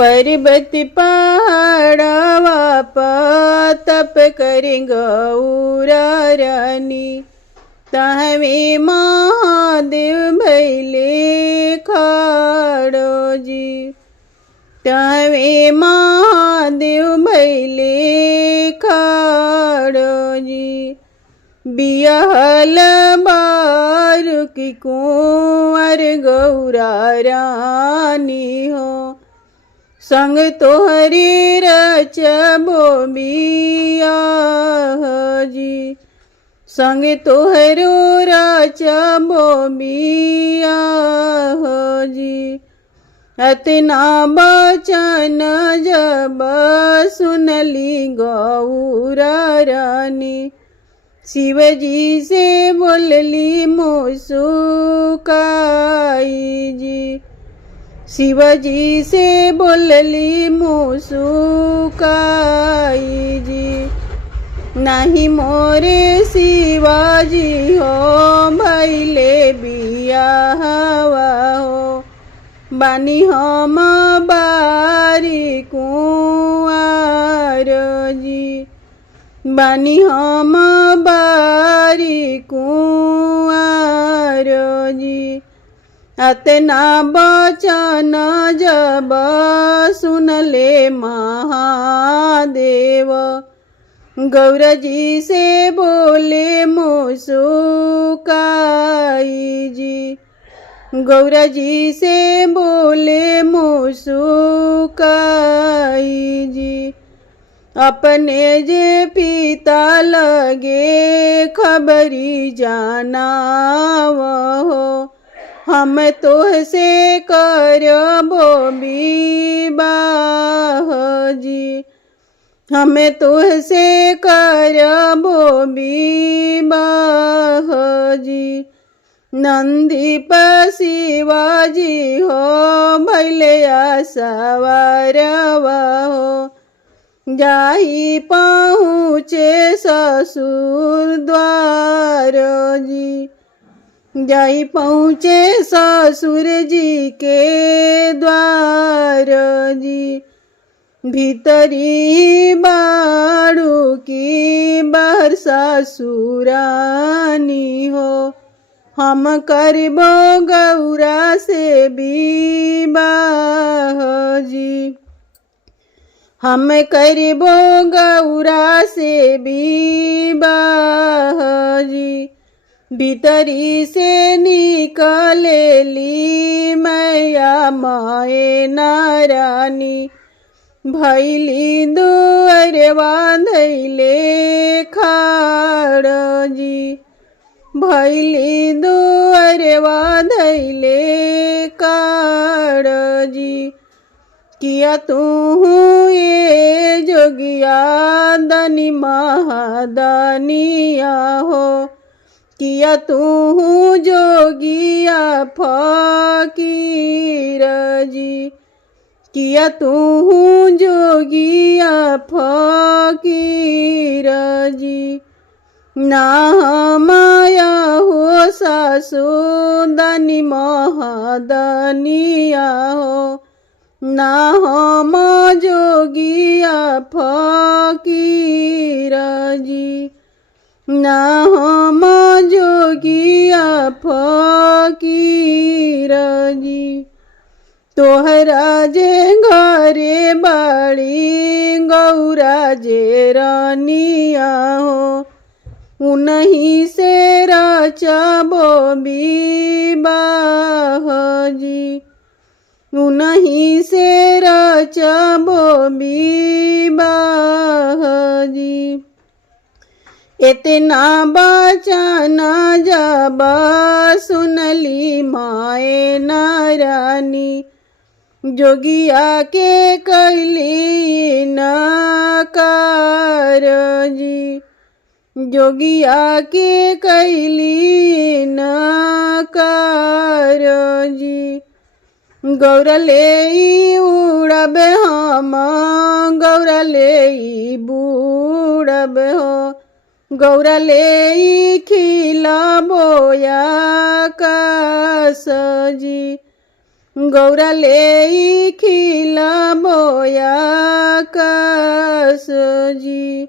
पर्वत पहाड़वा पर तप करें गौरा रानी, तहवे महादेव भैले खाड़ो जी। तहवे महादेव भैले खाड़ो जी। बियाहल बारू की कुंवर गौरा रानी हो, संग तोहरे रचबो बियाह जी। संग तोहरो रचबो बियाह जी। अतना बचन जब सुनली गौरा रानी, शिवजी से बोलली मुस्काई जी। शिवजी से बोलली मुस्काई जी। नहीं मोरे शिवाजी हो भैले बियाहवा हो, बानी हम बारी कुंवर जी। बानी हम बारी कुंवर जी। अतना बचन जब सुनले महादेव, गौरा जी से बोले मुस्काई जी। गौरा जी से बोले मुस्काई जी। अपने जे पिता लगे खबरी जानाव हो, हम तोहसे करबो विवाह जी। हमें तुहसे करबो विवाह जी। नंदीप शिवाजी हो भैले सवारवा हो, जाही पहुँचे ससुर द्वार जी। जाई पहुँचे ससुर जी के द्वार जी। भीतरी बाड़ू की बाहर ससुरानी हो, हम करबो गौरा से विवाह जी। हम करबो गौरा से विवाह जी। भीतरी से निकलेली मैया माए नारानी, भैली दुअरवा धैले खाड़ जी। भैली दुअरवा धैले खाड़ जी। किया तू ये जोगिया दनी महादानिया हो, किया तू जोगिया फकीर जी। किया तू जोगिया फकीर जी। ना माया हो सासु दनी महादनिया हो, ना हम जोगिया फकीर जी। ना हम जोगिया फकीर जी। तोहरा जे घरे बाड़ी गौरा जे रानिया हो, उन्हीं से रचबो विवाह जी। उन्हीं से रचबो विवाह जी। इतना बचन जब सुनली माए नारानी, जोगिया के कैली नकार जी। जोगिया के कैली नकार जी। गौरा ले उड़बे हम, गौरा ले बूढ़बे हो, गौरा ले खिलाबो आकाश जी। गौरा ले खिलाबो आकाश जी।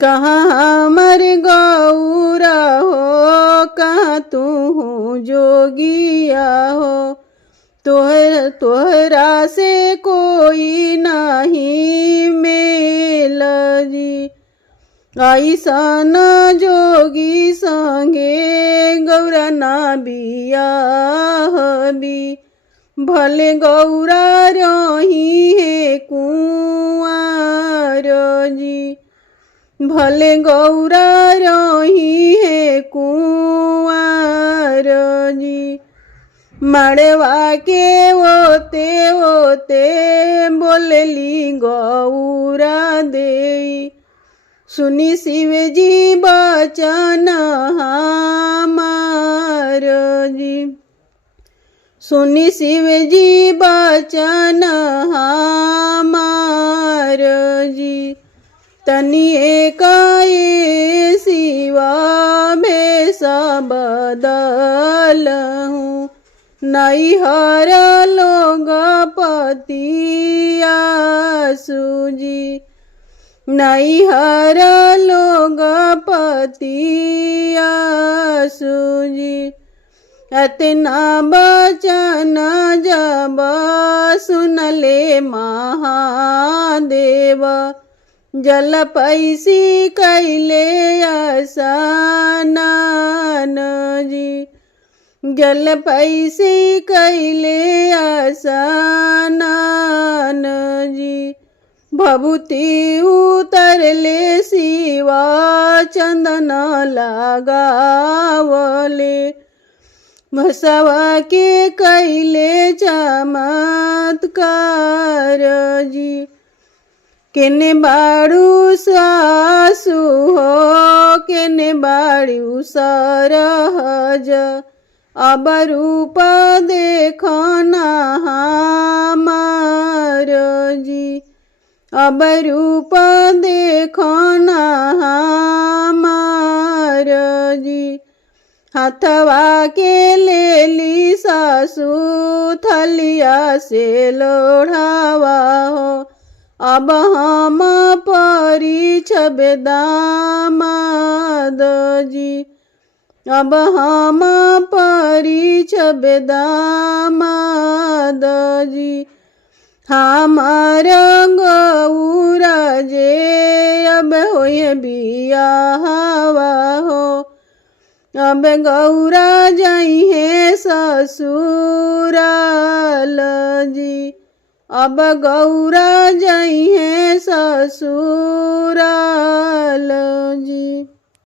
कहाँ हमर गौरा हो, कहाँ तू जोगिया हो, तोहरा से कोई नहीं मेल जी। ऐसन जोगी संगे गौरा ना बियाह भी, भले गौरा रही है कुंवर जी। भले गौरा रही है कुंवर जी। मड़वा के ओते ओते बोलली गौरा देई, सुनी शिव जी बचन हमार जी। सुनी शिव जी बचन हमार जी। तनिए काए शिवा भेष बदलहूँ, नैहर लोग पतिया सूजी। नैहर लोग पतिया सूजी। अतना बचन जब सुनले महादेव, जल पैसी कैले स्नान जी। जल पैसी कैले स्नान जी। भभूति उतरले शिवा चंदन लगावले, भसवा के कैले चमत्कार जी। केने बाड़ू सासु हो, केने बाड़ू सरहज, अब रूप देखना हमार जी। अब रूप देखना हमार जी। हथवा के लेली सासु थलिया से लोढ़ावा हो, अब हम परिछब दामाद जी। अब हम परिछब दामाद जी। हमार गौरा जे अब होय बियाहवा हो, अब गौरा जाइए ससुराल जी। अब गौरा जाइए ससुराल।